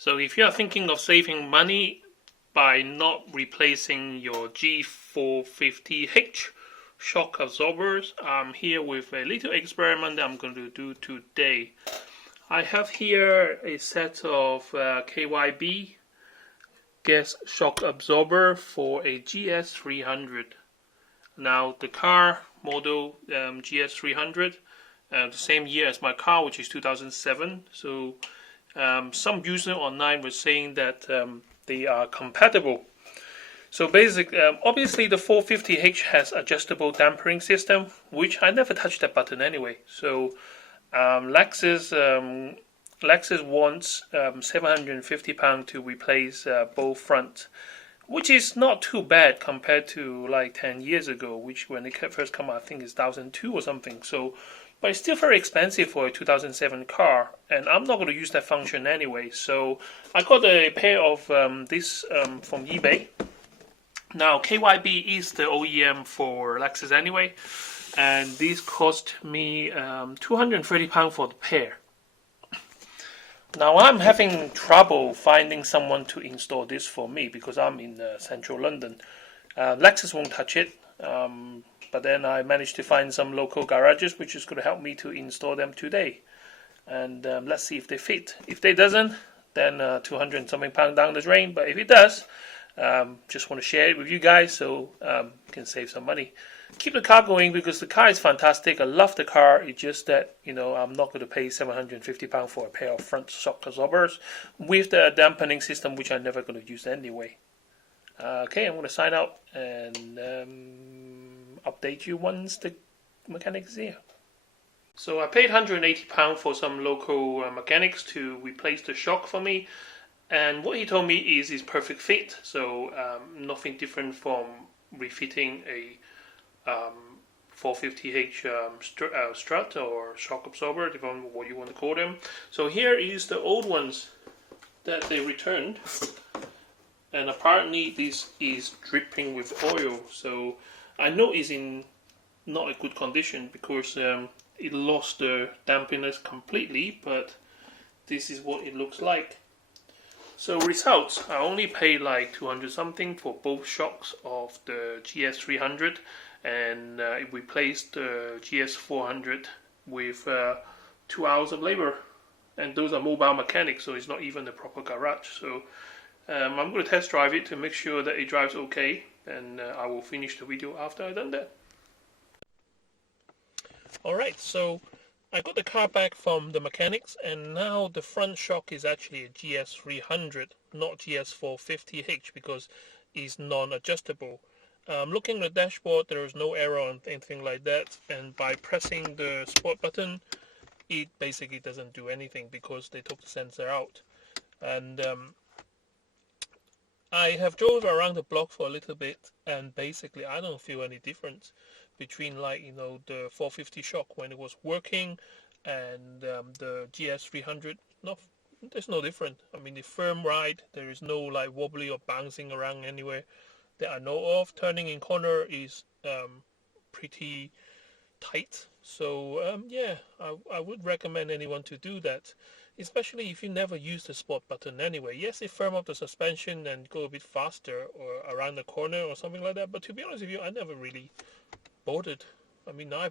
So if you are thinking of saving money by not replacing your G450H shock absorbers, I'm here with a little experiment that I'm going to do today. I have here a set of KYB gas shock absorber for a GS300. Now the car model GS300, the same year as my car, which is 2007. So some user online was saying that they are compatible. So basically, obviously the 450H has adjustable dampening system, which I never touched that button anyway. So Lexus wants £750 to replace both front, which is not too bad compared to like 10 years ago, which when it first came out I think it's 1,002 or something. So, but it's still very expensive for a 2007 car, and I'm not going to use that function anyway. So I got a pair of this from eBay. Now KYB is the OEM for Lexus anyway, and these cost me £230 for the pair. Now I'm having trouble finding someone to install this for me because I'm in central London. Lexus won't touch it, but then I managed to find some local garages which is going to help me to install them today. And let's see if they fit. If they doesn't, then 200 and something pound down the drain. But if it does, just want to share it with you guys so you can save some money. Keep the car going because the car is fantastic. I love the car. It's just that, you know, I'm not going to pay £750 for a pair of front shock absorbers with the dampening system, which I'm never going to use anyway. Okay, I'm going to sign out and update you once the mechanic is here. So I paid £180 for some local mechanics to replace the shock for me. And what he told me is it's perfect fit. So nothing different from refitting a 450H strut or shock absorber, depending on what you want to call them. So here is the old ones that they returned, and apparently this is dripping with oil. So I know it's in not a good condition because it lost the dampiness completely, but this is what it looks like. So results, I only paid like 200 something for both shocks of the GS300, and it replaced the GS400 with 2 hours of labor, and those are mobile mechanics, so it's not even a proper garage. So I'm going to test drive it to make sure that it drives okay, and I will finish the video after I've done that. Alright, so I got the car back from the mechanics, and now the front shock is actually a GS300, not GS450H, because it's non-adjustable. Looking at the dashboard, there is no error or anything like that, and by pressing the sport button, it basically doesn't do anything because they took the sensor out. And I have drove around the block for a little bit, and basically I don't feel any difference between, like, you know, the 450 shock when it was working and the GS300. There's no difference. I mean, the firm ride, there is no like wobbly or bouncing around anywhere that I know of. Turning in corner is pretty tight. So yeah, I would recommend anyone to do that, especially if you never use the sport button anyway. Yes, it firm up the suspension and go a bit faster or around the corner or something like that, but to be honest with you, I never really bothered. I mean, I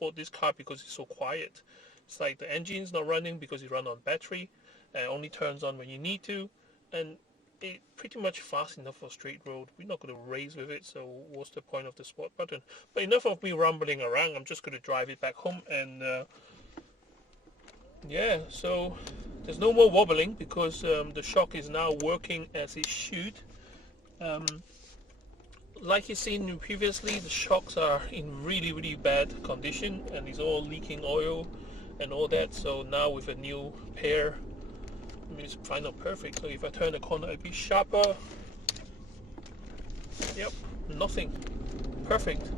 bought this car because it's so quiet. It's like the engine's not running because it runs on battery and only turns on when you need to, and it's pretty much fast enough for straight road. We're not going to race with it, so what's the point of the sport button? But enough of me rumbling around. I'm just going to drive it back home, and yeah, so there's no more wobbling because the shock is now working as it should. Like you've seen previously, the shocks are in really bad condition, and it's all leaking oil and all that. So now with a new pair, I mean, it's kind of perfect. So if I turn the corner a bit sharper, yep, nothing, perfect.